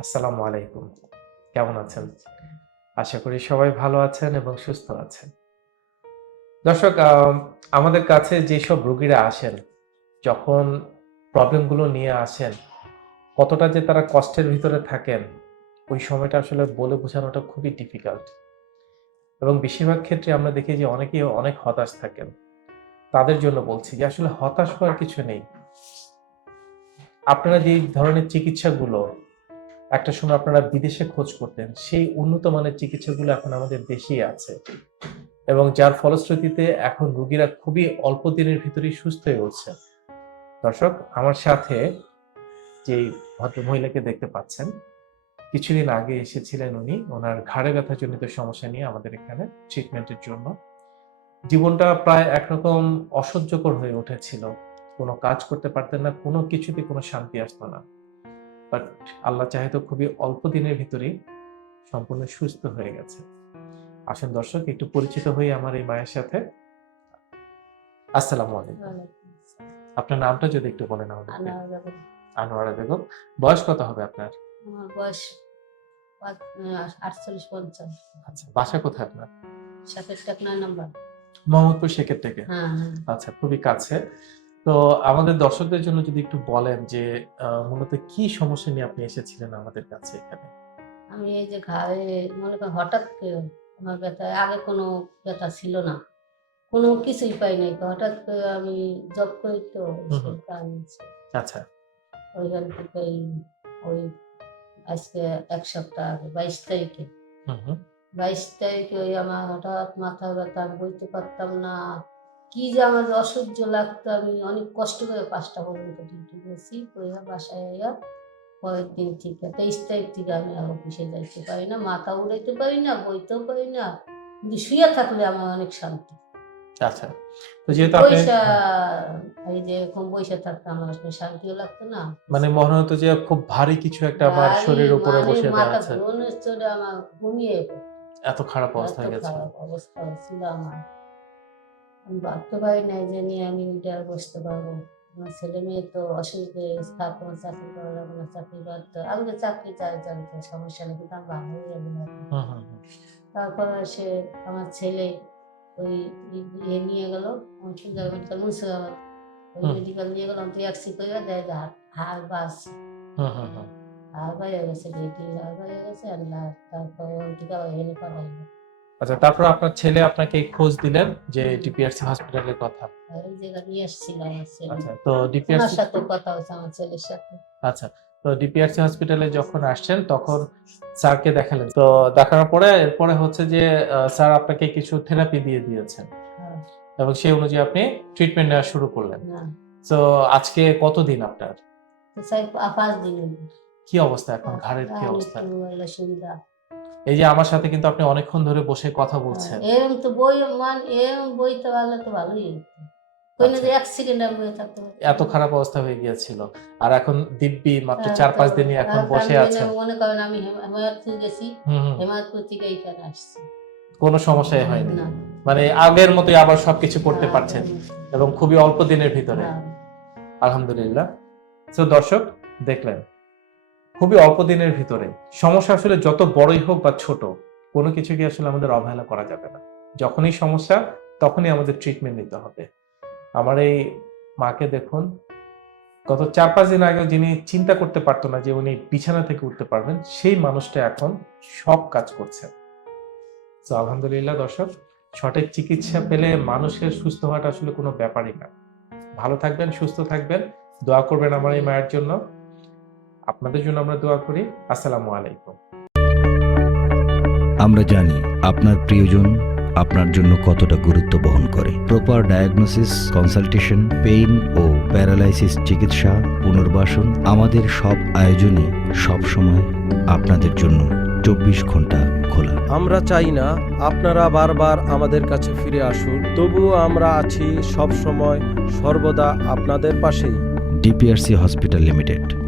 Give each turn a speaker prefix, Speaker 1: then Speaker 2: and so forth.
Speaker 1: আসসালামু আলাইকুম। কেমন আছেন? আশা করি সবাই ভালো আছেন এবং সুস্থ আছেন। দর্শক আমাদের কাছে যেসব রোগীরা আসেন, যখন প্রবলেমগুলো নিয়ে আসেন, কতটা যে তারা কষ্টের ভিতরে থাকেন, ওই সময়টা আসলে বলে বোঝানোটা খুবই ডিফিকাল্ট এবং বেশিরভাগ ক্ষেত্রে আমরা দেখি যে অনেকেই অনেক হতাশ থাকেন। তাদের জন্য বলছি যে আসলে হতাশ হওয়ার কিছু নেই। আপনারা যে ধরনের চিকিৎসাগুলো একটা সময় আপনারা বিদেশে খোঁজ করতেন, সেই উন্নত মানের চিকিৎসাগুলো এখন আমাদের দেশেই আছে। এবং যার ফলশ্রুতিতে এখন রোগীরা খুবই অল্প দিনের ভিতরেই সুস্থ হয়ে উঠছে। দর্শক, আমার সাথে যে ভদ্র মহিলাকে দেখতে পাচ্ছেন, কিছুদিন আগে এসেছিলেন উনি। ওনার ঘাড়ে ব্যথা জনিত সমস্যা নিয়ে আমাদের এখানে ট্রিটমেন্টের জন্য। জীবনটা প্রায় একরকম অসহ্যকর হয়ে উঠেছিল। কোনো কাজ করতে পারতেন না, কোনো কিছুতে কোনো শান্তি আসতো না। বাট আল্লাহ চাহে তো খুবই অল্প দিনের ভিতরেই সম্পূর্ণ সুস্থ হয়ে গেছে। আসুন দর্শক একটু পরিচিত হই আমার এই মায়ের সাথে। আসসালামু আলাইকুম। আপনার নামটা যদি একটু বলেন আমাদের আনোয়ারা বেগম। বয়স কত হবে আপনার?
Speaker 2: আমার বয়স আটচল্লিশ পঞ্চাশ।
Speaker 1: আচ্ছা বাসা কোথায় আপনার?
Speaker 2: টাক নাম্বার।
Speaker 1: মোহাম্মদপুর শেখের থেকে? হ্যাঁ হ্যাঁ। আচ্ছা খুবই কাছে। তো আমাদের দর্শকদের জন্য যদি একটু বলেন যে মূলত কি সমস্যা নিয়ে আপনি এসেছিলেন আমাদের কাছে এখানে?
Speaker 2: আমি এই যে ঘাড়ে মনে করেন হঠাৎ করে আমার ব্যথা আগে কোনো ব্যথা ছিল না। কোনো কিছুই পাই নাই। তো হঠাৎ করে আমি জব করি তো আচ্ছা। ওইখান থেকে ওই আজকে এক সপ্তাহ আগে বাইশ তারিখে। বাইশ তারিখে ওই আমার হঠাৎ মাথা ব্যথা আমি বইতে পারতাম না। কি যে আমার অসহ্য লাগতো আমি অনেক কষ্ট করে পাঁচটা পর্যন্ত ডিউটি গেছি কইয়া বাসায় আইয়া পরের দিন থেকে তেইশ তারিখ থেকে আমি আর অফিসে যাইতে পারি না মাথা উড়াইতে পারি না বইতেও পারি না কিন্তু শুয়ে থাকলে আমার অনেক শান্তি। আচ্ছা তো যেহেতু আপনি এই যে এরকম বসে থাকতে আমার আসলে শান্তিও লাগতো না।
Speaker 1: মানে মনে হতো যে খুব ভারী কিছু একটা আমার শরীরের উপরে মানে বসে
Speaker 2: দেওয়া মাথা ঘুমিয়ে
Speaker 1: এত খারাপ অবস্থা হয়ে গেছে।
Speaker 2: অবস্থা ছিল আমার। আমি ভাবতে পারি নাই যে নিয়ে আমি এটা আর বসতে পারব। আমার ছেলে মেয়ে তো অসুবিধে থাকো চাকরি করা যাবে না চাকরি করতে আমি তো চাকরি চাই জানতে সমস্যা নেই কিন্তু আমি ভালো হয়ে যাবে না। হুম হুম হুম। তারপর সে আমার ছেলে ওই ইয়ে নিয়ে গেল সুন্দর মেডিকেল মুর্শিদাবাদ। ওই মেডিকেল নিয়ে গেলাম তুই অ্যাক্সি করে দেয় যে হাড় বাস। হাড় বাইরে গেছে ডিউটি হাড় বাইরে গেছে আর তারপরে ওইদিকে আবার এনে পাঠাইলো
Speaker 1: আচ্ছা তারপর আপনার ছেলে আপনাকে খোঁজ দিলেন যে ডিপিআরসি হসপিটালের কথা।
Speaker 2: এই জায়গা নিয়ে এসেছিল আচ্ছা তো ডিপিআরসি সাথে কথা হচ্ছে আমার ছেলের সাথে। আচ্ছা তো ডিপিআরসি হসপিটালে যখন আসছেন তখন স্যারকে দেখালেন।
Speaker 1: তো দেখানোর পরে এরপরে হচ্ছে যে স্যার আপনাকে কিছু থেরাপি দিয়ে দিয়েছেন। হ্যাঁ, এবং সেই অনুযায়ী আপনি ট্রিটমেন্ট নেওয়া শুরু করলেন। তো আজকে কতদিন আপনার? পাঁচ দিন। কি অবস্থা এখন? ঘাড়ের কি অবস্থা? এই যে আমার সাথে কিন্তু আপনি অনেকক্ষণ ধরে বসে কথা বলছেন।
Speaker 2: হ্যাঁ, এরম তো বই মান বইতে পারলে তো ভালোই। হতো কই না আচ্ছা। বই।
Speaker 1: এত খারাপ অবস্থা হয়ে গিয়েছিল। আর এখন দিব্যি মাত্র হ্যাঁ, চার পাঁচ দিনই এখন বসে আমি আছেন।
Speaker 2: মনে করেন আমি হেমায়তপুর গেছি। হুম হুম। হেমায়তপুর থেকে এইখানে আসছি।
Speaker 1: কোনো সমস্যাই হয়নি। মানে আগের মতোই আবার সবকিছু করতে হ্যাঁ, পারছেন। এবং খুবই অল্প দিনের ভিতরে। আলহামদুলিল্লাহ। তো দর্শক দেখলেন। খুবই অল্প দিনের ভিতরে। সমস্যা আসলে যত বড়ই হোক বা ছোট, কোনো কিছুকে আসলে আমাদের অবহেলা করা যাবে না। যখনই সমস্যা, তখনই আমাদের ট্রিটমেন্ট নিতে হবে। আমার এই মাকে দেখুন, গত চার পাঁচ দিন আগে যিনি চিন্তা করতে পারতো না যে উনি বিছানা থেকে উঠতে পারবেন, সেই মানুষটা এখন সব কাজ করছেন তো আলহামদুলিল্লাহ দর্শক, সঠিক চিকিৎসা পেলে মানুষের সুস্থ হওয়াটা আসলে কোনো ব্যাপারই না। ভালো থাকবেন, সুস্থ থাকবেন, দোয়া করবেন আমার এই মায়ের জন্য। আপনাদের জন্য আমরা দোয়া করি। আসসালামু আলাইকুম। আমরা জানি আপনার প্রিয়জন আপনার জন্য কতটা গুরুত্ব বহন করে। প্রপার ডায়াগনোসিস কনসালটেশন পেইন ও প্যারালাইসিস চিকিৎসা পুনর্বাসন আমাদের সব আয়োজনই সবসময় আপনাদের জন্য চব্বিশ ঘণ্টা খোলা। আমরা চাই না আপনারা বারবার আমাদের কাছে ফিরে আসুন। তবুও আমরা আছি সব সময় সর্বদা আপনাদের পাশেই। DPRC hospital limited